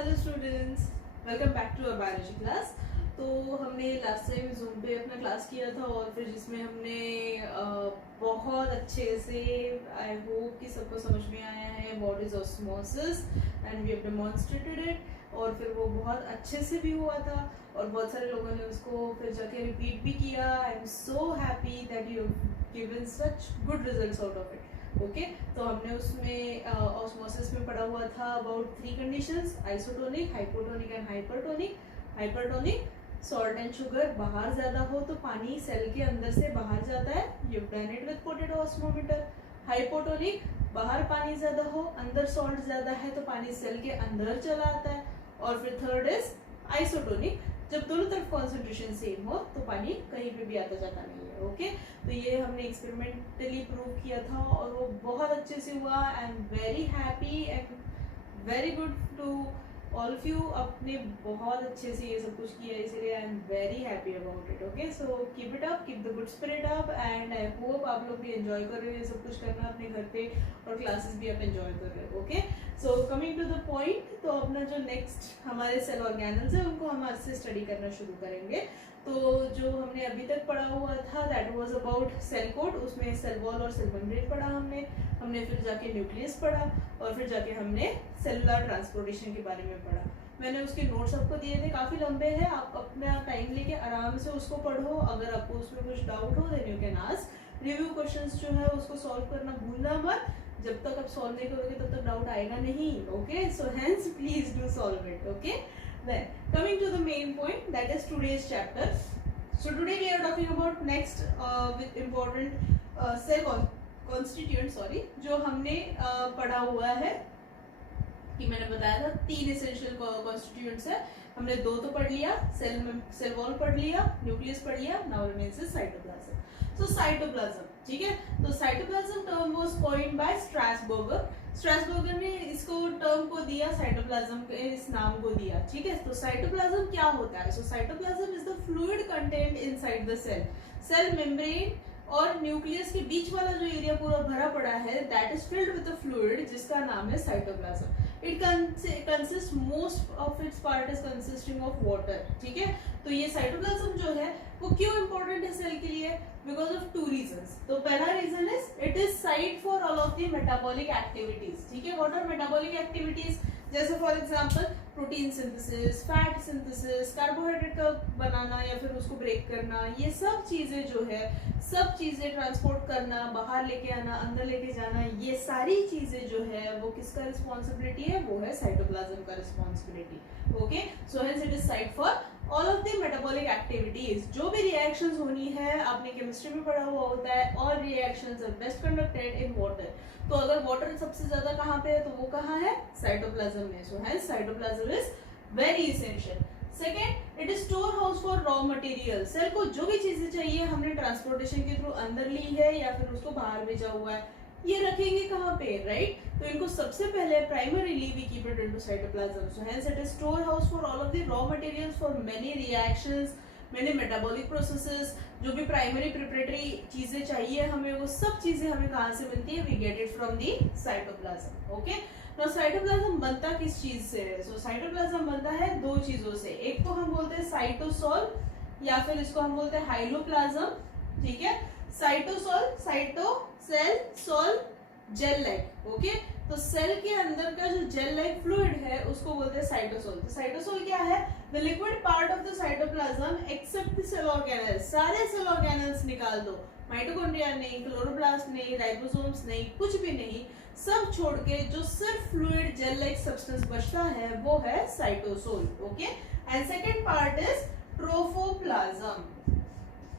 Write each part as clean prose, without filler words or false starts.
Hello students, welcome back to our biology class. तो हमने last time zoom पे अपना क्लास किया था और फिर जिसमें हमने बहुत अच्छे से, आई होप कि सबको समझ में आया है, what is osmosis and we have demonstrated it. और फिर वो बहुत अच्छे से भी हुआ था और बहुत सारे लोगों ने उसको फिर जाके रिपीट भी किया। I am so happy that you given such good results out of it. Okay, तो हमने उसमें ऑस्मोसिस में पढ़ा हुआ था about 3 conditions: isotonic, hypotonic and hypertonic. Hypertonic, salt and sugar बाहर ज्यादा हो तो पानी सेल के अंदर से बाहर जाता है, you done it with potato osmometer. Hypotonic, बाहर पानी ज्यादा हो, अंदर सॉल्ट ज्यादा है तो पानी सेल के अंदर चला आता है। और फिर थर्ड इज आइसोटोनिक, जब दोनों तरफ कॉन्सेंट्रेशन सेम हो तो पानी कहीं पे भी आता जाता नहीं है। ओके, तो ये हमने एक्सपेरिमेंटली प्रूव किया था और वो बहुत अच्छे से हुआ। I am very happy and very good to all of you. आपने बहुत अच्छे से ये सब कुछ किया, इसलिए I am very happy about it. Okay, so keep it up, keep the good spirit up and I hope आप लोग भी एंजॉय कर रहे हो ये सब कुछ करना अपने घर पे और क्लासेस भी आप एंजॉय कर रहे हो। Okay, so coming to the point, तो अपना जो नेक्स्ट हमारे सेल ऑर्गेनल्स है उनको हम आज से स्टडी करना शुरू करेंगे। तो जो हमने अभी तक पढ़ा हुआ था that was about cell code, उसमें सेल वॉल और सेल मेम्ब्रेन पढ़ा हमने फिर जाके न्यूक्लियस पढ़ा और फिर जाके हमने सेलुलर ट्रांसपोर्टेशन के बारे में पढ़ा। मैंने उसके नोट्स आपको दिए थे, काफ़ी लंबे हैं, आप अपना टाइम लेके आराम से उसको पढ़ो। अगर आपको उसमें कुछ डाउट हो then you can ask. Review questions जो है उसको सॉल्व करना भूलना मत, जब तक आप सॉल्व नहीं करोगे तब तक डाउट आएगा नहीं। Okay, so hence please do solve it. Okay, then coming to the main point, that is today's chapter. So today we are talking about next with important cell constituent, sorry, जो हमने पढ़ा हुआ है कि मैंने बताया था 3 एसेंशियल कॉन्स्टिट्यूएंट्स है। हमने 2 तो पढ़ लिया, सेल वॉल पढ़ लिया, न्यूक्लियस पढ़ लिया, नाउ रिमेंस साइटोप्लाज्म। सो साइटोप्लाज्म, ठीक है, तो cytoplasm term was coined bye Strasburger. Strasburger ने इसको टर्म को दिया, साइटोप्लाज्म के इस नाम को दिया। ठीक है, तो साइटोप्लाज्म क्या होता है? So cytoplasm is the fluid content inside the cell. Cell membrane और न्यूक्लियस के बीच वाला जो एरिया पूरा भरा पड़ा है that is filled with the fluid जिसका नाम है cytoplasm. It consist, most of its part is consisting of water. ठीक है, तो ये साइटोप्लाज्म जो है वो क्यों इंपॉर्टेंट है सेल के लिए? Because of 2 reasons. तो पहला reason is it is site for all of the metabolic activities. ठीक है, व्हाट आर मेटाबॉलिक एक्टिविटीज? जैसे for example protein synthesis, fat synthesis, carbohydrate का बनाना या फिर उसको ब्रेक करना, ये सब चीजें जो है, सब चीजें ट्रांसपोर्ट करना, बाहर लेके आना, अंदर लेके जाना, ये सारी चीजें जो है वो किसका रिस्पॉन्सिबिलिटी है? वो है साइटोप्लाज्म का responsibility. Okay, so hence it is site for all of the metabolic activities. जो भी रिएक्शंस होनी है, आपने केमिस्ट्री में पढ़ा हुआ होता है, और reactions are best conducted in water. तो अगर वाटर सबसे ज्यादा कहाँ पे है तो वो कहाँ है? साइटोप्लाज्म में। So hence cytoplasm is very essential. Second, it is store house for raw material. Cell को जो भी चीजें चाहिए हमने ट्रांसपोर्टेशन के थ्रू अंदर ली है या फिर उसको बाहर भेजा हुआ है, ये रखेंगे कहाँ पे? राइट, तो इनको सबसे पहले primarily we keep it into cytoplasm. So hence it is store house for all of the raw materials for many reactions, many metabolic processes. जो भी प्राइमरी प्रिपरेटरी चीजें चाहिए हमें, वो सब चीजें हमें कहाँ से मिलती है? We get it from the cytoplasm. Okay, तो साइटोप्लाज्म बनता किस चीज से है? सो साइटोप्लाज्म बनता है 2 चीजों से। एक तो हम बोलते हैं साइटोसोल या फिर इसको हम बोलते हैं हाइलोप्लाज्म। ठीक है, cytosol, cyto cell, sol gel like. Okay, तो सेल के अंदर का जो जेल लाइक फ्लूइड है उसको बोलते हैं साइटोसोल। तो साइटोसोल क्या है? The liquid part of the cytoplasm except the cell organelles. सारे सेल ऑर्गेनल्स निकाल दो, माइटोकॉन्ड्रिया नहीं, क्लोरोप्लास्ट नहीं, राइबोसोम्स नहीं, कुछ भी नहीं, सब छोड़ के जो सिर्फ फ्लूइड जेल लाइक सब्सटेंस बचता है वो है cytosol. Okay, and second part is trophoplasm.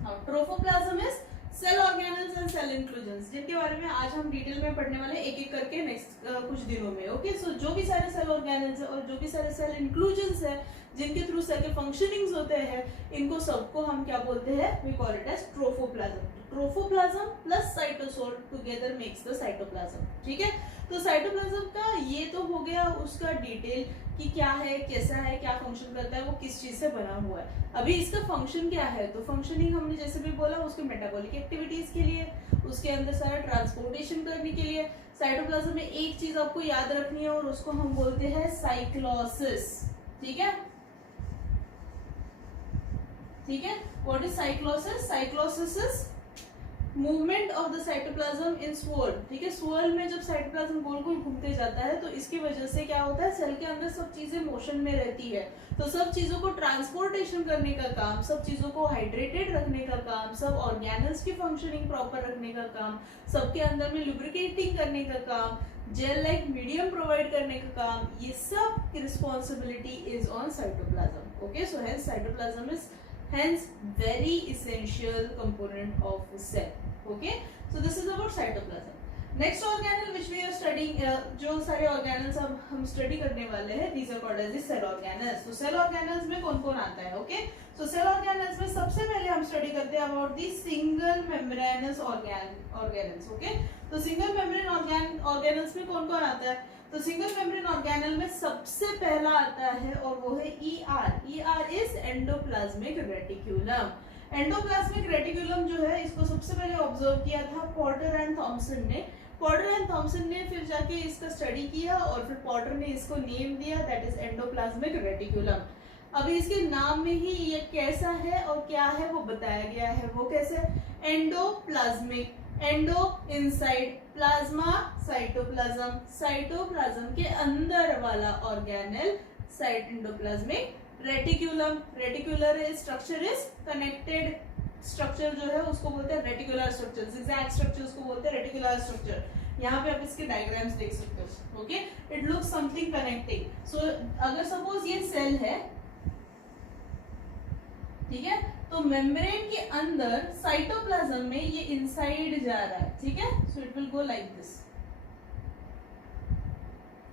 Now trophoplasm is cell organelles and cell inclusions, जिनके बारे में आज हम डिटेल में पढ़ने वाले एक एक करके नेक्स्ट कुछ दिनों में। ओके, सो जो भी सारे सेल ऑर्गेनल्स है और जो भी सारे सेल इंक्लूजन्स है जिनके थ्रू सेल के फंक्शनिंग्स होते हैं, इनको सबको हम क्या बोलते हैं? We call it as trophoplasm. Trophoplasm plus cytosol together makes the cytoplasm. ठीक है, तो साइटोप्लाज्म का ये तो हो गया उसका डिटेल कि क्या है, कैसा है, क्या फंक्शन करता है, वो किस चीज से बना हुआ है। अभी इसका फंक्शन क्या है, तो फंक्शनिंग हमने जैसे भी बोला उसके मेटाबॉलिक एक्टिविटीज के लिए, उसके अंदर सारा ट्रांसपोर्टेशन करने के लिए। साइटोप्लाज्म में एक चीज आपको याद रखनी है और उसको हम बोलते हैं साइक्लोसिस। ठीक है, ठीक है। What is cyclosis? Cyclosis is movement of the cytoplasm in swirl. ठीक है, स्वर्ल में जब साइटोप्लाज्म गोल गोल घूमते जाता है तो इसकी वजह से क्या होता है, सेल के अंदर सब चीजें मोशन में रहती है, तो सब चीजों को ट्रांसपोर्टेशन करने का काम, सब चीजों को हाइड्रेटेड रखने का काम, सब ऑर्गेनल्स की फंक्शनिंग प्रॉपर रखने का काम, सबके अंदर में लुब्रिकेटिंग करने का काम, जेल लाइक मीडियम प्रोवाइड करने का काम, ये सब की responsibility is on cytoplasm. Okay, so hence cytoplasm is hence very essential component of a cell. Okay, so this is about cytoplasm. Next organelle which we are studying, जो सारे organelles हम study करने वाले हैं, these are called as the cell organelles. तो cell organelles में कौन कौन आता है? Okay, so cell organelles में सबसे पहले हम study करते हैं about the single membranous organelles. Okay, तो single membrane organelles में कौन कौन आता है? तो सिंगल मेम्ब्रेन ऑर्गेनल में सबसे पहला आता है और वो है ER. ER is endoplasmic reticulum. Endoplasmic reticulum जो है इसको सबसे पहले ऑब्जर्व किया था पॉटर एंड थॉमसन ने। पॉटर एंड थॉमसन ने फिर जाके इसका स्टडी किया और फिर पॉटर ने इसको नेम दिया, दैट इज एंडोप्लाज्मिक रेटिक्यूलम। अभी इसके नाम में ही ये कैसा है और क्या है वो बताया गया है। वो कैसे? Endoplasmic, endo inside, plasma cytoplasm, cytoplasm के अंदर वाला organelle site endoplasmic reticulum. Reticular structure is connected structure जो है उसको बोलते हैं रेटिकुलर स्ट्रक्चर, जिगजैग स्ट्रक्चर उसको बोलते हैं रेटिकुलर स्ट्रक्चर। यहाँ पे आप इसके डायग्राम्स देख सकते हो। Okay, it looks something connecting. So अगर सपोज ये सेल है, ठीक है, तो मेम्ब्रेन के अंदर साइटोप्लाज्म में ये इनसाइड जा रहा है। ठीक है, so it will go like this.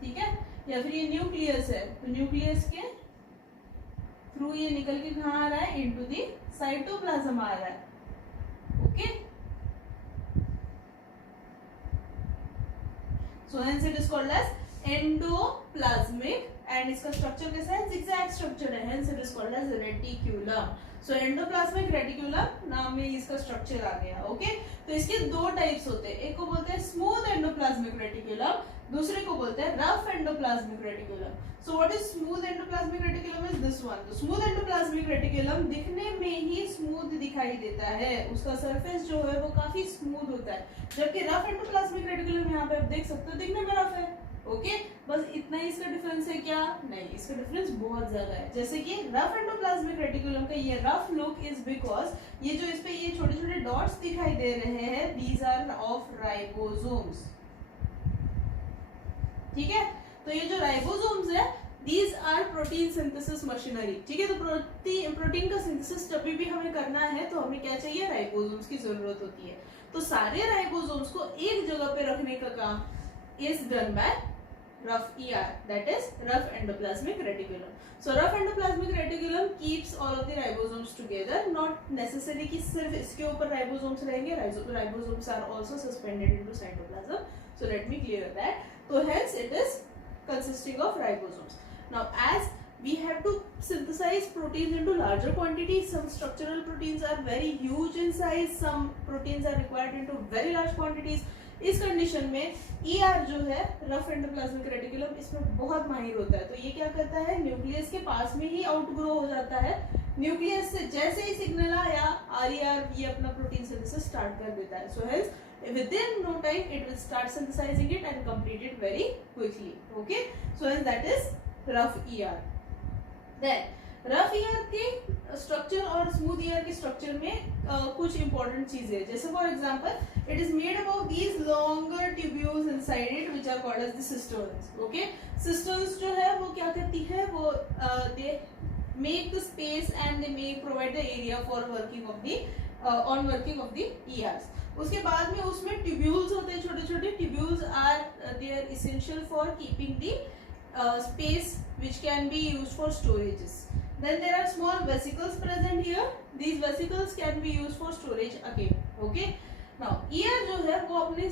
ठीक है, या फिर ये न्यूक्लियस है तो न्यूक्लियस के थ्रू ये निकल के कहाँ आ रहा है? इनटू दी साइटोप्लाज्म आ रहा है। Okay, so hence it is called as endoplasmic and इसका स्ट्रक्चर कैसा है? जिगजैग स्ट्रक्चर है, hence it is called as reticulum. So endoplasmic reticulum नाम में इसका स्ट्रक्चर आ गया। ओके, तो इसके दो टाइप्स होते हैं, एक को बोलते हैं स्मूथ एंडोप्लाज्मिक रेटिक्यूलम, दूसरे को बोलते हैं rough endoplasmic reticulum. So what is smooth endoplasmic reticulum? Is this one. तो स्मूथ एंडोप्लाज्मिक रेटिक्यूलम दिखने में ही स्मूथ दिखाई देता है, उसका सरफेस जो है वो काफी स्मूथ होता है, जबकि रफ एंडोप्लाज्मिक रेटिक्यूलम यहाँ पे आप देख सकते हो दिखने में रफ है। ओके, बस इतना ही इसका डिफरेंस है क्या? नहीं, इसका डिफरेंस बहुत ज्यादा है। जैसे कि रफ एंडोप्लाज्मिक रेटिक्यूलम का ये रफ लुक इज बिकॉज ये जो इस पे ये छोटे छोटे डॉट्स दिखाई दे रहे हैं, दीज आर ऑफ राइबोसोम्स। ठीक है, तो ये जो राइबोसोम्स है these are protein synthesis machinery. ठीक है, तो प्रोटीन का सिंथेसिस जब भी हमें करना है तो हमें क्या चाहिए? राइबोसोम्स की जरूरत होती है। तो सारे राइबोसोम्स को एक जगह पे रखने का काम is done bye rough ER, that is rough endoplasmic reticulum. So rough endoplasmic reticulum keeps all of the ribosomes together. Not necessary कि सिर्फ इसके ऊपर ribosomes रहेंगे, ribosomes are also suspended into cytoplasm. So let me clear that. So hence it is consisting of ribosomes. Now as we have to synthesize proteins into larger quantities, some structural proteins are very huge in size, some proteins are required into very large quantities. इस condition में ER जो है rough endoplasmic reticulum इसमें बहुत माहिर होता है, तो ये क्या करता है? न्यूक्लियस के पास में ही आउटग्रो हो जाता है। न्यूक्लियस से जैसे ही सिग्नल आया RER ये अपना प्रोटीन सिंथेसिस स्टार्ट कर देता है। So hence within no time it will start synthesizing it and complete it very quickly. Okay, so hence that is rough ER. Then rough ER के structure और smooth ER के structure में कुछ important चीजें, जैसे for example it is made up of these longer tubules inside it which are called as the cisterns. Okay, cisterns जो है वो क्या करती है? वो they make the space and they make provide the area for working of the on working of the ERs. उसके बाद में उसमें ट्यूब्यूल्स होते हैं, छोटे छोटे tubules are they are essential for keeping the space which can be used for storages. Then there are small vesicles present here. These vesicles can be used for storage again. Okay. Now ear जो है वो अपने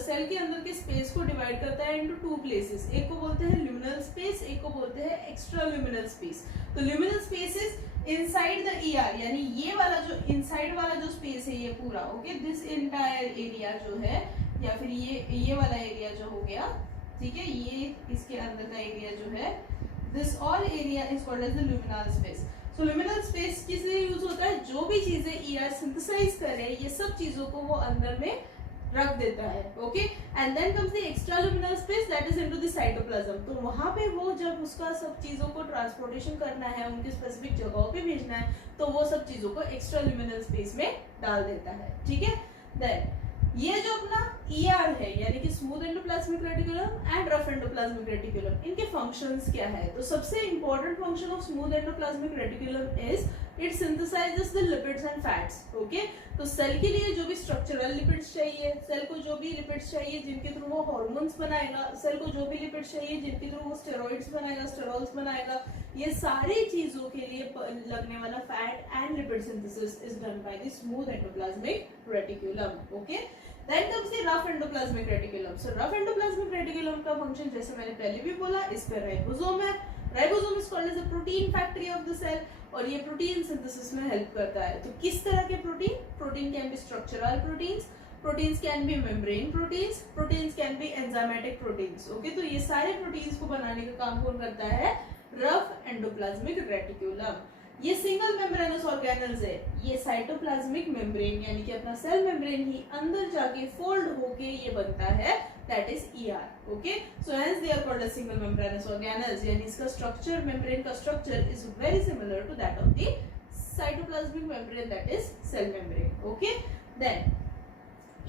cell के अंदर के space को divide करता है इनटू टू प्लेसेस। एक को बोलते हैं ल्यूमिनल स्पेस, एक को बोलते हैं एक्स्ट्रा ल्यूमिनल स्पेस। तो luminal space is inside the ER, यानी ये वाला जो इनसाइड वाला जो स्पेस है ये पूरा, ओके, दिस एंटायर एरिया जो है, या फिर ये वाला एरिया जो हो गया, ठीक है, ये इसके अंदर का एरिया जो है, this all area is called as the luminal space. So luminal space किस लिए यूज होता है? जो भी चीजें ईआर सिंथेसाइज करे ये सब चीजों को वो अंदर में रख देता है, okay. And then comes the extra luminal space that is into the cytoplasm. तो वहां पे वो जब उसका सब चीजों को ट्रांसपोर्टेशन करना है, उनकी स्पेसिफिक जगहों पे भेजना है, तो वो सब चीजों को एक्स्ट्रा ल्यूमिनल स्पेस में डाल देता है, ठीक है। देन ये जो अपना ईआर है, यानी कि smooth endoplasmic reticulum and rough endoplasmic reticulum, इनके फंक्शंस क्या है? तो सबसे important function of smooth endoplasmic reticulum is it synthesises the lipids and fats, okay. तो सेल के लिए जो भी स्ट्रक्चरल लिपिड्स चाहिए, सेल को जो भी लिपिड्स चाहिए जिनके थ्रू वो हार्मोन्स बनाएगा, सेल को जो भी लिपिड्स चाहिए जिनके थ्रू वो स्टेरॉइड्स बनाएगा, स्टेरॉल्स बनाएगा, ये सारी चीजों के लिए लगने वाला fat and lipid synthesis is done by the smooth endoplasmic reticulum, okay. Then comes the rough endoplasmic reticulum. So rough endoplasmic reticulum का फंक्शन जैसे मैंने पहले भी बोला, इस पे राइबोसोम है। Ribosome is called as the protein factory of the cell, और ये प्रोटीन सिंथेसिस में हेल्प करता है। तो किस तरह के protein? Protein can be structural proteins, proteins can be membrane proteins, proteins can be enzymatic proteins, okay. तो ये सारे प्रोटीन्स को बनाने का काम कौन करता है? Rough endoplasmic reticulum. ये सिंगल मेम्ब्रेनस ऑर्गेनल्स है, ये साइटोप्लाज्मिक मेम्ब्रेन यानी कि अपना सेल मेम्ब्रेन ही अंदर जाके फोल्ड होके ये बनता है, that is ER, okay. So hence they are called as single membranous organelles, यानी इसका स्ट्रक्चर, मेम्ब्रेन का structure is very similar to that of the cytoplasmic membrane, that is cell membrane, okay. Then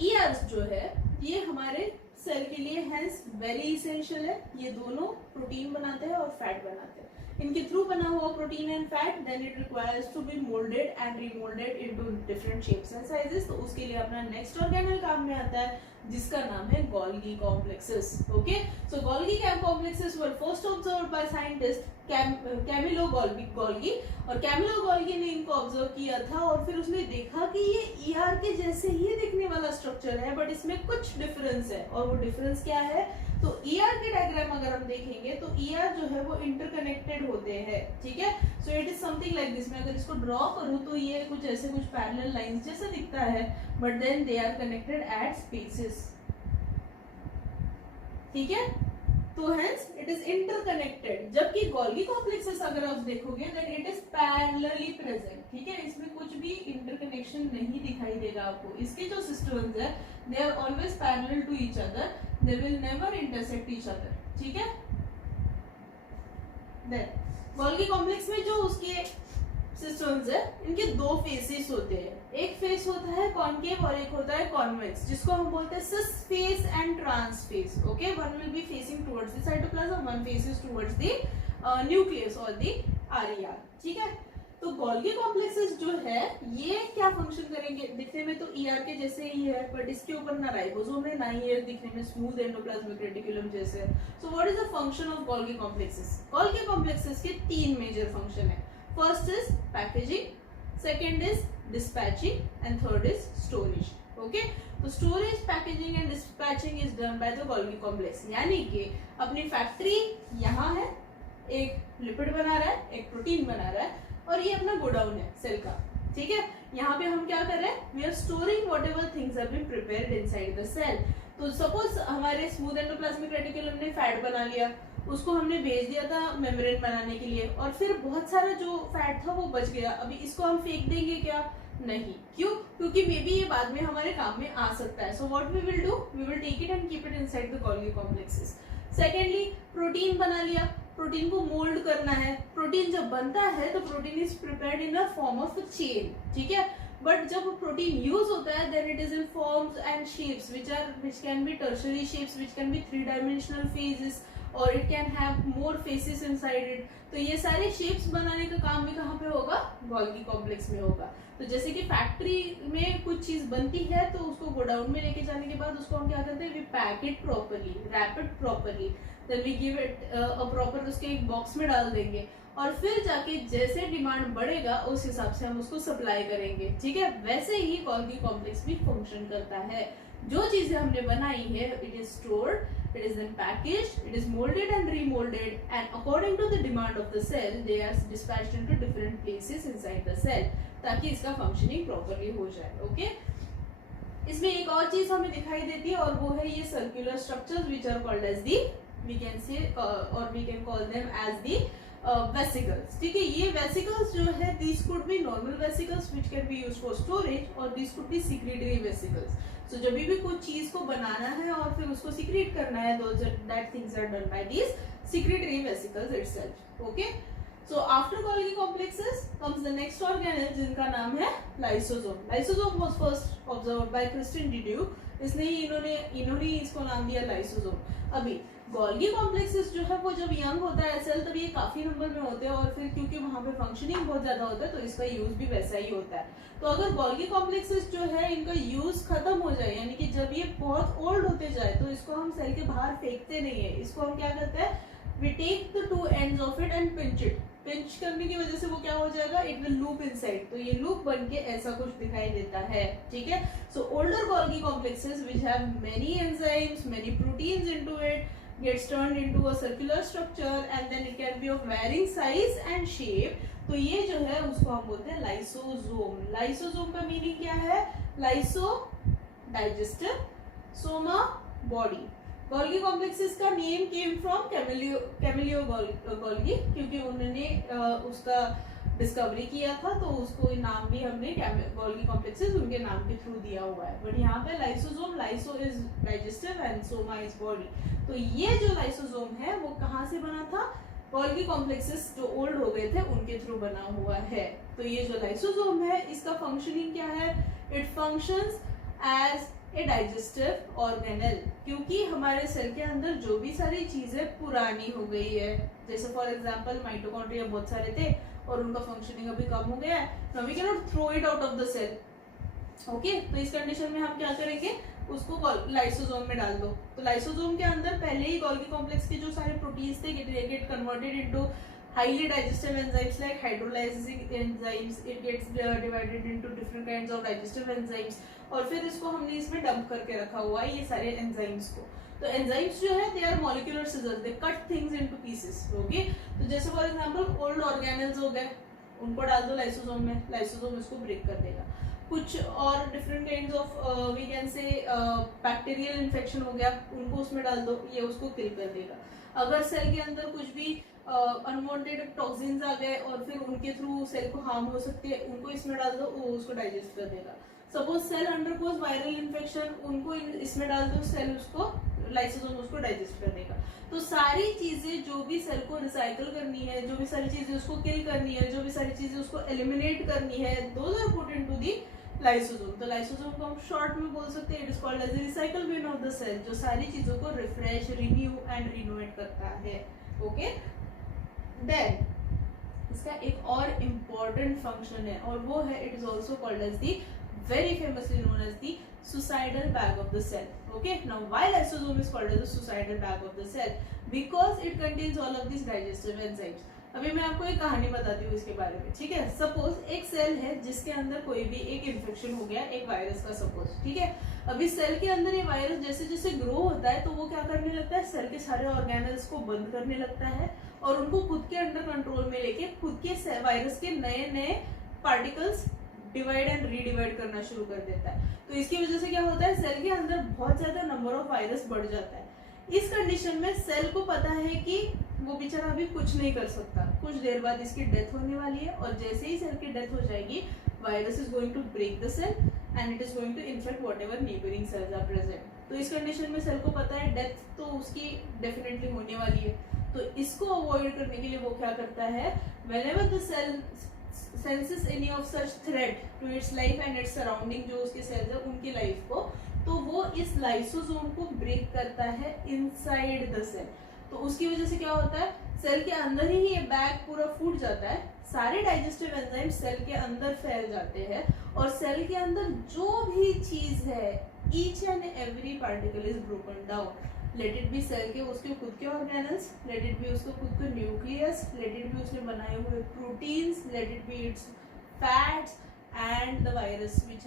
ER जो है ये हमारे cell के लिए hence very essential है। ये दोनों प्रोटीन बनाते हैं और फैट बनाते हैं। इनके थ्रू बना हुआ protein and fat then it requires to be moulded and remoulded into different shapes and sizes. तो उसके लिए अपना नेक्स्ट ऑर्गेनल काम में आता है जिसका नाम है Golgi complexes, okay. So Golgi complexes were first observed by scientist Camillo Golgi, और कैमिलो गोल्गी ने इनको ऑब्जर्व किया था और फिर उसने देखा कि ये ईआर के जैसे ही दिखने वाला स्ट्रक्चर है, बट इसमें कुछ डिफरेंस है। और वो डिफरेंस क्या है? तो ईआर के डायग्राम अगर हम देखेंगे तो ईआर जो है वो इंटरकनेक्टेड होते हैं, ठीक है। So it is something like this. मैं अगर इसको ड्रॉ करूं तो ये कुछ ऐसे कुछ पैरेलल लाइंस जैसा दिखता है, but then they are connected at spaces, ठीक है। तो हेंस इट इज इंटरकनेक्टेड। जबकि गोल्गी कॉम्प्लेक्सेस अगर आप देखोगे then it is parallelly present, ठीक है। इसमें कुछ भी इंटरकनेक्शन नहीं दिखाई देगा आपको। इसके जो सिस्टम्स है they are always parallel to each other, they will never intersect each other, ठीक है। देन गोल्गी कॉम्प्लेक्स में जो उसके सिस्टम्स है इनके दो फेसेस होते हैं। एक फेस होता है कॉनकेव और एक होता है कॉन्वेक्स, जिसको हम बोलते हैं cis face and trans face, okay. One will be facing towards the cytoplasm, one faces towards the nucleus और द आरईआर, ठीक है। तो गोल्गी कॉम्प्लेक्सेस जो है ये क्या फंक्शन करेंगे? दिखने में तो ईआर के जैसे ही है, बट इसके ऊपर ना राइबोसोम है ना ही ये दिखने में स्मूथ एंडोप्लाज्मिक रेटिकुलम जैसे है। So what is the function of Golgi complexes? Golgi complexes के तीन मेजर फंक्शन है। First is packaging, second is dispatching and third is storage, okay. तो storage, packaging and dispatching is done by the Golgi complex, यानी कि अपनी factory यहाँ है, एक लिपिड बना रहा है, एक प्रोटीन बना रहा है, और ये अपना गोडाउन है सेल का, ठीक है। यहाँ पे हम क्या कर रहे हैं? We are storing whatever things have been prepared inside the cell. तो सपोज हमारे स्मूथ एंडोप्लाज्मिक रेटिकुलम ने फैट बना लिया, उसको हमने भेज दिया था मेम्ब्रेन बनाने के लिए, और फिर बहुत सारा जो फैट था वो बच गया। अभी इसको हम फेंक देंगे क्या? नहीं। क्यों? क्योंकि मे बी ये बाद में हमारे काम में आ सकता है। So what we will do, we will take it and keep it inside the Golgi complexes. Secondly protein बना लिया, प्रोटीन को मोल्ड करना है। प्रोटीन जब बनता है तो protein is prepared in a form of a chain, ठीक है। बट जब प्रोटीन यूज होता है then it is in forms and shapes which can be tertiary shapes, which can be 3-dimensional phases, और it can have more faces inside it। तो ये सारे shapes बनाने का काम भी कहाँ पे होगा? गोल्गी कॉम्प्लेक्स में होगा। तो जैसे कि फैक्ट्री में कुछ चीज बनती है तो उसको गोडाउन में लेके जाने के बाद उसको हम क्या करते हैं? We pack it properly, wrap it properly, then we give it a proper, उसके एक बॉक्स में डाल देंगे, और फिर जाके जैसे डिमांड बढ़ेगा उस हिसाब से हम उसको सप्लाई करेंगे, ठीक है। वैसे ही गोल्गी कॉम्प्लेक्स भी फंक्शन करता है। जो चीजें हमने बनाई है, it is stored, it is then packaged, it is molded and remolded, and according to the demand of the cell they are dispatched into different places inside the cell, ताकि इसका functioning properly हो जाए. Okay, इसमें एक और चीज हमें दिखाई देती है, और वो है ये circular structures which are called as the, we can say or we can call them as the vesicles. ठीक है, ये vesicles जो है, these could be normal vesicles which can be used for storage, or these could be secretory vesicles. So जब भी कुछ चीज को बनाना है और फिर उसको सीक्रेट करना है, that things are done by these secretory vesicles itself. Okay. So after Golgi complexes comes the next organelle जिनका नाम है lysosome. Lysosome was first observed by Christian Didieu. इन्होंने इसको नाम दिया lysosome. अभी गोल्गी कॉम्प्लेक्सेस जो है वो जब यंग होता है सेल, तब ये काफी नंबर में होते हैं, और फिर क्योंकि वहां पे फंक्शनिंग बहुत ज्यादा होता है तो इसका यूज भी वैसा ही होता है. तो अगर गोल्गी कॉम्प्लेक्सेस जो है इनका यूज खत्म हो जाए, यानी कि जब ये बहुत ओल्ड होते जाए, तो इसको हम सेल के बाहर फेंकते नहीं है. इसको हम क्या करते हैं, we take the two ends of it and pinch it. Pinch करने की वजह से वो क्या हो जाएगा, इट विल लूप इनसाइड. तो ये लूप बन के ऐसा कुछ दिखाई देता है. ठीक है. So older Golgi complexes which have many enzymes, many proteins into it, gets turned into a circular structure and then it can be of varying size and shape. तो ये जो है उसको हम बोलते हैं लाइसोसोम. लाइसोसोम का मीनिंग क्या है, lyso digestive, soma body. Golgi complexes का name came from Camillo Golgi, क्योंकि उन्होंने उसका डिस्कवरी किया था, तो उसको नाम भी हमने गोल्गी कॉम्प्लेक्सेस उनके नाम के थ्रू दिया हुआ है. बट यहाँ पे lysosome, lyso is digestive and Soma is body. तो ये जो लाइसोसोम है वो कहाँ से बना था, गोल्गी कॉम्प्लेक्सेस जो ओल्ड हो गए थे उनके थ्रू बना हुआ है. तो ये जो लाइसोसोम है इसका फंक्शनिंग क्या है, it functions as a digestive organelle. क्योंकि हमारे सेल के अंदर जो भी सारी चीजें पुरानी हो गई है, जैसे फॉर एग्जांपल माइटोकॉन्ड्रिया बहुत सारे थे और उनका फंक्शनिंग अभी कम हो गया है, now we can not throw it out of the cell. Okay, तो इस कंडीशन में हम क्या करेंगे, उसको लाइसोसोम में डाल दो. तो लाइसोसोम के अंदर पहले ही गोल्गी कॉम्प्लेक्स के जो सारे प्रोटीन्स थे get converted into highly digestive enzymes like hydrolyzing enzymes. It gets divided into different kinds of digestive enzymes, और फिर इसको हमने इसमें डंप करके रखा हुआ है ये सारे एंजाइम्स को. तो एंजाइम्स जो है they are molecular scissors, they cut things into pieces. Okay, तो जैसे फॉर एग्जांपल ओल्ड ऑर्गेनेल्स हो गए, उनको डाल दो लाइसोसोम में, लाइसोसोम इसको ब्रेक कर देगा. कुछ और different kinds of we can say bacterial infection हो गया, उनको उसमें डाल दो, ये उसको किल कर देगा. अगर सेल के अंदर कुछ भी अनवांटेड टॉक्सिन्स आ गए और फिर उनके थ्रू सेल को हार्म हो सकती है, उनको इसमें डाल दो, वो उसको डाइजेस्ट कर देगा. Suppose cell undergoes viral infection, उनको इसमें डाल दो, सेल उसको लाइसोसोम उसको डाइजेस्ट कर देगा. तो सारी चीजें जो भी सेल को रिसाइकल करनी है, जो भी सारी चीजें उसको किल करनी है, जो भी सारी चीजें उसको एलिमिनेट करनी है, those are put into the lysosome. तो लाइसोसोम को हम शॉर्ट में बोल सकते हैं, it is called as recycle bin of the cell, जो सारी चीजों को रिफ्रेश, रिन्यू एंड रिनोवेट करता है. ओके, देन इसका एक और इम्पोर्टेंट फंक्शन है, और वो है it is also called as the, very famously known as the suicidal bag of the cell. Okay, now why lysosome is called as the suicidal bag of the cell? Because it contains all of these digestive enzymes. अभी मैं आपको एक कहानी बताती हूँ इसके बारे में. ठीक है, सपोज एक सेल है जिसके अंदर कोई भी एक इन्फेक्शन हो गया, एक वायरस का सपोज. ठीक है, अभी सेल के अंदर ये वायरस जैसे जैसे ग्रो होता है तो वो क्या करने लगता है, सेल के सारे ऑर्गेनल्स को बंद करने लगता है और उनको खुद के अंडर कंट्रोल में लेके खुद के वायरस के नए नए पार्टिकल्स डिवाइड एंड रीडिवाइड करना शुरू कर देता है. तो इसकी वजह से क्या होता है, सेल के अंदर बहुत ज्यादा नंबर ऑफ वायरस बढ़ जाता है. इस कंडीशन में सेल को पता है कि वो बेचारा अभी कुछ नहीं कर सकता, कुछ देर बाद इसकी डेथ होने वाली है, और जैसे ही सेल की डेथ हो जाएगी, virus is going to break the cell and it is going to infect whatever neighbouring cells are present. तो इस कंडीशन में सेल को पता है डेथ तो उसकी डेफिनेटली होने वाली है. तो इसको अवॉइड करने के लिए वो क्या करता है, whenever the cell senses any of such threat to its life and its surrounding, जो उसके सेल्स है उनकी लाइफ को, तो वो इस लाइसोसोम को ब्रेक करता है इनसाइड द सेल. तो उसकी वजह से क्या होता है, सेल के अंदर ही ये बैग पूरा फूट जाता है, सारे डाइजेस्टिव एंजाइम सेल के अंदर फैल जाते हैं, और सेल के अंदर जो भी चीज है, each and every particle is broken down. Let it be cell के उसके खुद के ऑर्गेनल्स, लेट इट बी उसका खुद का न्यूक्लियस, लेट इट बी उसने बनाए हुए proteins, late it B it's fats and the virus which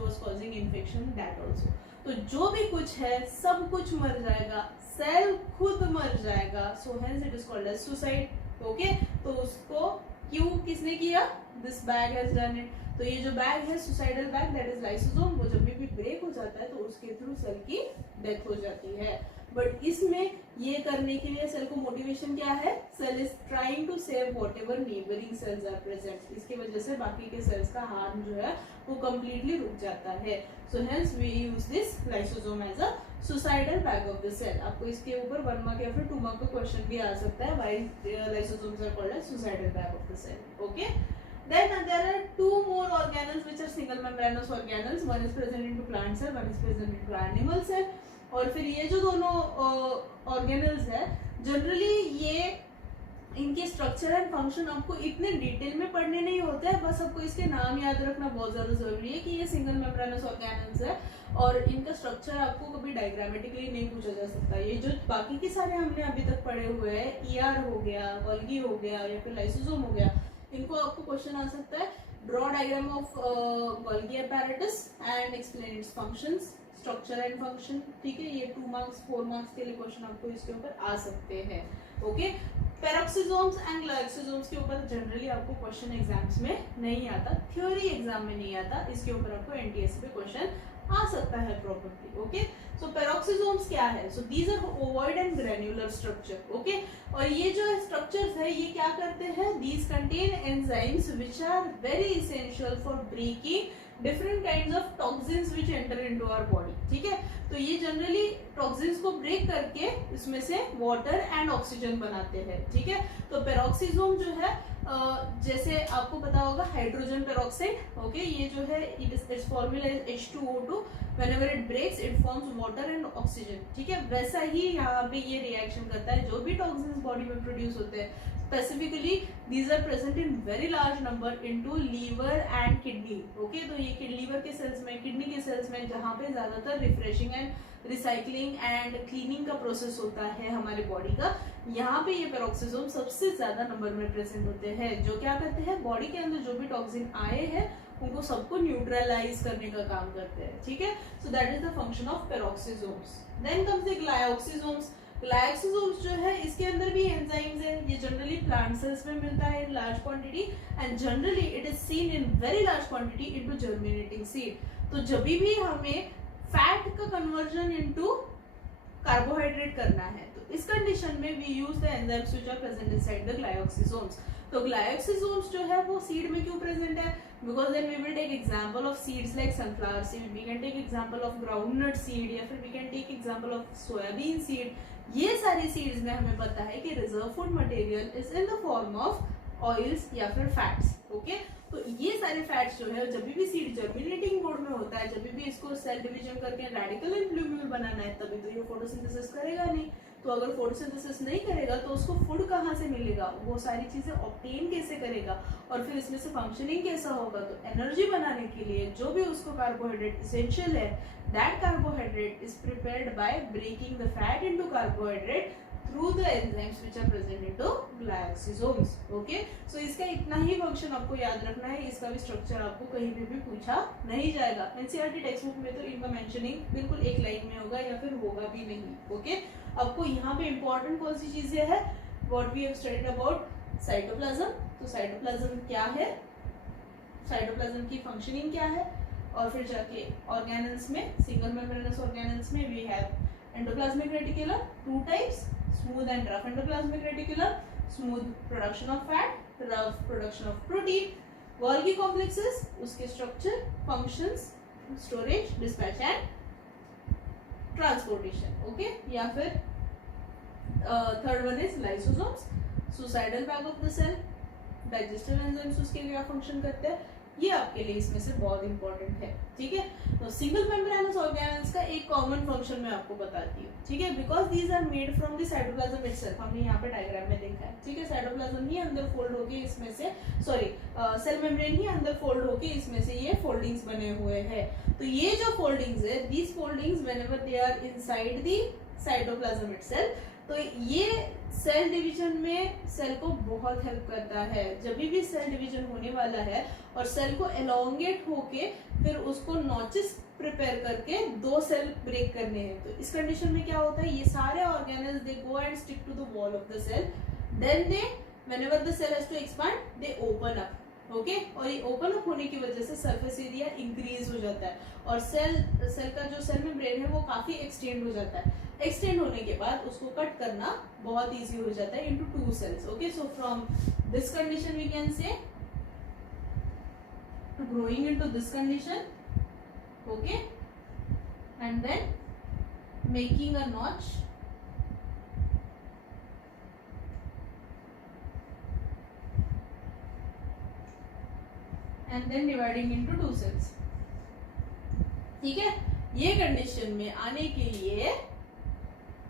was causing infection, that also. तो जो भी कुछ है सब कुछ मर जाएगा, सेल खुद मर जाएगा, so hence it is called as suicide. Okay, तो उसको क्यों किसने किया? This bag has done it. तो ये जो बैग है suicidal bag, that is lysosome, वो जब भी ब्रेक हो जाता है तो उसके थ्रू सेल की डेथ हो जाती है. बट इसमें ये करने के लिए सेल को मोटिवेशन क्या है? Cell is trying to save whatever neighbouring cells are present. इसकी वजह से बाकी के सेल्स का हार्म जो है वो कंप्लीटली रुक जाता है. So hence we use this lysosome as a suicidal bag of the cell. आपको इसके ऊपर 1 मार्क या फिर 2 मार्क का क्वेश्चन भी आ सकता है, why lysosomes are called as suicidal bag of the cell. Okay, then there are 2 more organelles which are single membranous organelles. One is present into plant cell, one is present into animal cell. और फिर ये जो दोनों organelles है, generally ये इनके structure and function आपको इतने डिटेल में पढ़ने नहीं होते हैं, बस आपको इसके नाम याद रखना बहुत ज्यादा जरूरी है कि ये सिंगल मेम्ब्रेनस ऑर्गेनल्स है और इनका स्ट्रक्चर आपको कभी डायग्रामेटिकली नहीं पूछा जा सकता. ये जो बाकी के सारे हमने अभी तक पढ़े हुए हैं, ईआर हो गया, गोल्गी हो गया या फिर लाइसोसोम हो गया, इनको आपको क्वेश्चन आ सकता है draw diagram of Golgi apparatus and explain it's functions, structure and function. ठीक है, ये 2 मार्क्स 4 मार्क्स के लिए क्वेश्चन आपको इसके ऊपर आ सकते हैं. ओके, पेरोक्सिसोम्स एंड ग्लाइक्सोसोम्स के ऊपर जनरली आपको क्वेश्चन एग्जाम्स में नहीं आता, थ्योरी एग्जाम में नहीं आता, इसके ऊपर आपको एनटीएससी पे क्वेश्चन आ सकता है प्रॉपर्ली. ओके, सो पेरोक्सिसोम्स क्या है? So these are ovoid and granular structure. Okay, और ये जो स्ट्रक्चर्स है ये क्या करते हैं? These contain enzymes which are very essential for breaking different kinds of toxins which enter into our body. ठीक है, तो ये जनरली टॉक्सिन्स को ब्रेक करके इसमें से वाटर एंड ऑक्सीजन बनाते हैं. ठीक है, तो पेरोक्सिसोम जो है जैसे आपको पता होगा हाइड्रोजन पेरोक्साइड. ओके, ये जो है it's formula is H2O2. whenever it breaks it forms water and oxygen. ठीक है, वैसा ही यहाँ पे ये रिएक्शन करता है. जो भी टॉक्सिन्स बॉडी में प्रोड्यूस होते हैं, specifically these are present in very large number into liver and kidney. Okay, तो ये लीवर के सेल्स में, किडनी के सेल्स में, जहाँ पे ज्यादातर refreshing and recycling and cleaning का प्रोसेस होता है हमारे बॉडी का, यहाँ पे ये पेरोक्सिसोम सबसे ज्यादा नंबर में प्रेजेंट होते हैं. जो क्या करते हैं, बॉडी के अंदर जो भी टॉक्सिन आए हैं उनको सबको न्यूट्रलाइज करने का काम करते हैं. ठीक है, so that is the function of peroxisomes. Then comes the glyoxysomes. Glyoxysomes जो है इसके अंदर भी एंजाइम्स है. ये जनरली प्लांट सेल्स में मिलता है in large quantity and generally it is seen in very large quantity into germinating seed. तो जब भी हमें फैट का कन्वर्जन इनटू कार्बोहाइड्रेट करना है तो इस कंडीशन में we use the enzymes which are present inside the glyoxysomes. तो ग्लाइक्सोसोम्स जो है वो सीड में क्यों प्रेजेंट है? because then we will take example of seeds like sunflower seed, we can take example of groundnut seed या फिर we can take example of soybean seed. ये सारी seeds में हमें पता है कि reserve food material is in the form of oils या फिर fats. okay? तो ये सारे फैट्स जो है जब भी सीड जर्मिनेटिंग मोड में होता है, जब भी इसको सेल डिवीजन करके रेडिकल एंड प्लूम्यूल बनाना है, तभी तो ये फोटोसिंथेसिस करेगा नहीं. तो अगर फोटोसिंथेसिस नहीं करेगा तो उसको फूड कहाँ से मिलेगा, वो सारी चीजें ऑब्टेन कैसे करेगा और फिर इसमें से फंक्शनिंग कैसा होगा. तो एनर्जी बनाने के लिए जो भी उसको कार्बोहाइड्रेट इसेंशियल है, that carbohydrate is prepared by breaking the fat into carbohydrate through the enzymes which are present into glycosomes. okay, so इसका इतना ही फंक्शन आपको याद रखना है. इसका भी स्ट्रक्चर आपको कहीं भी पूछा नहीं जाएगा. एनसीईआरटी टेक्स्ट बुक में तो इनका मेंशनिंग बिल्कुल एक लाइन में होगा या फिर होगा भी नहीं. ओके, आपको यहाँ पे इम्पोर्टेंट कौन सी चीजें है, what we have studied about cytoplasm. तो साइटोप्लाज्म क्या है, साइटोप्लाज्म की फंक्शनिंग क्या है, और फिर जाके ऑर्गेनल्स में, सिंगल मेम्ब्रेनस ऑर्गेनल्स में we have endoplasmic reticulum, 2 types, smooth and rough endoplasmic reticulum. Smooth production of fat, rough production of protein. Golgi complexes, उसके structure, functions, storage, dispatch and transportation. okay, या फिर third one is lysosomes, suicidal bag of the cell, digestive enzymes उसके क्या function करते हैं, ये आपके लिए इसमें से बहुत इंपॉर्टेंट है. ठीक है, तो सिंगल मेम्ब्रेनस ऑर्गेनल्स का एक कॉमन फंक्शन मैं आपको बताती हूँ. ठीक है, because these are made from the cytoplasm itself. हमने यहाँ पे डायग्राम में देखा है. ठीक है, साइटोप्लाज्म ही अंदर फोल्ड होके इसमें से, सॉरी सेल मेम्ब्रेन ही अंदर फोल्ड होके इसमें से ये फोल्डिंग्स बने हुए हैं. तो ये जो फोल्डिंग्स है, these foldings whenever they are inside the cytoplasm itself, तो ये सेल डिवीजन में सेल को बहुत हेल्प करता है। जब भी सेल डिवीजन होने वाला है और सेल को एलोंगेट होके फिर उसको नॉचेस प्रिपेयर करके 2 सेल ब्रेक करने हैं, तो इस कंडीशन में क्या होता है, ये सारे organelles they go and stick to the wall of the cell, then they whenever the cell has to expand they open up. Okay, और ये ओपन अप होने की वजह से सरफेस एरिया इंक्रीज हो जाता है और सेल का जो सेल मेम्ब्रेन है वो काफी एक्सटेंड हो जाता है। एक्सटेंड होने के बाद उसको कट करना बहुत इजी हो जाता है into 2 cells. Okay, so from this condition we can say to growing into this condition, okay, and then making a notch and then dividing into 2 cells। ठीक है, ये कंडीशन में आने के लिए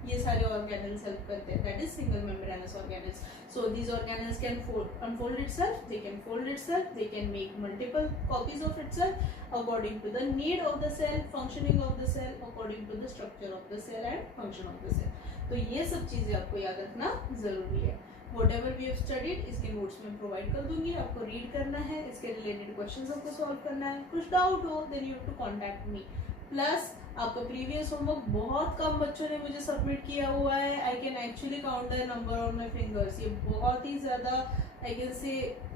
ये सारे ऑर्गेनेल्स हेल्प करते हैं, that is single membranes organelles. So these organelles can unfold itself, they can fold itself, they can make multiple copies of itself according to the need of the cell, functioning of the cell, according to the structure of the cell and function of the cell। तो ये सब चीजें आपको याद रखना जरूरी है। Whatever we have studied इसके नोट्स में प्रोवाइड कर दूंगी, आपको रीड करना है, इसके रिलेटेड क्वेश्चंस आपको सॉल्व करना है। कुछ डाउट हो then you have to contact me. Plus आपका प्रीवियस होमवर्क बहुत कम बच्चों ने मुझे सबमिट किया हुआ है, I can actually count the number on my fingers, ये बहुत ही ज्यादा I can say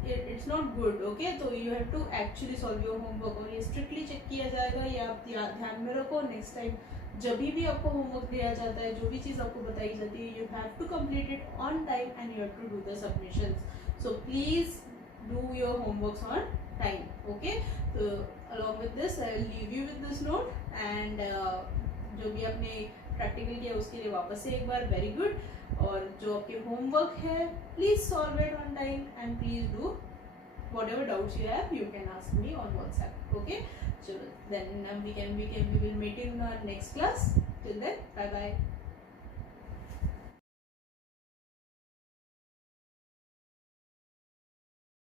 it's not good. Okay, तो you have to actually solve your homework और ये स्ट्रिक्टली चेक किया जाएगा, ये आप ध्यान में रखो। नेक्स्ट टाइम जब भी आपको होमवर्क दिया जाता है, जो भी चीज आपको बताई जाती है, you have to complete it on time and you have to do the submissions. So please do your homeworks on time. Okay, तो along with this I will leave you with this note and जो भी आपने practical किया उसके लिए वापस से एक बार वेरी गुड, और जो आपके होमवर्क है please solve it on time and please do whatever doubts you have you can ask me on WhatsApp। okay, so then we will meet in our next class. Till then, bye bye।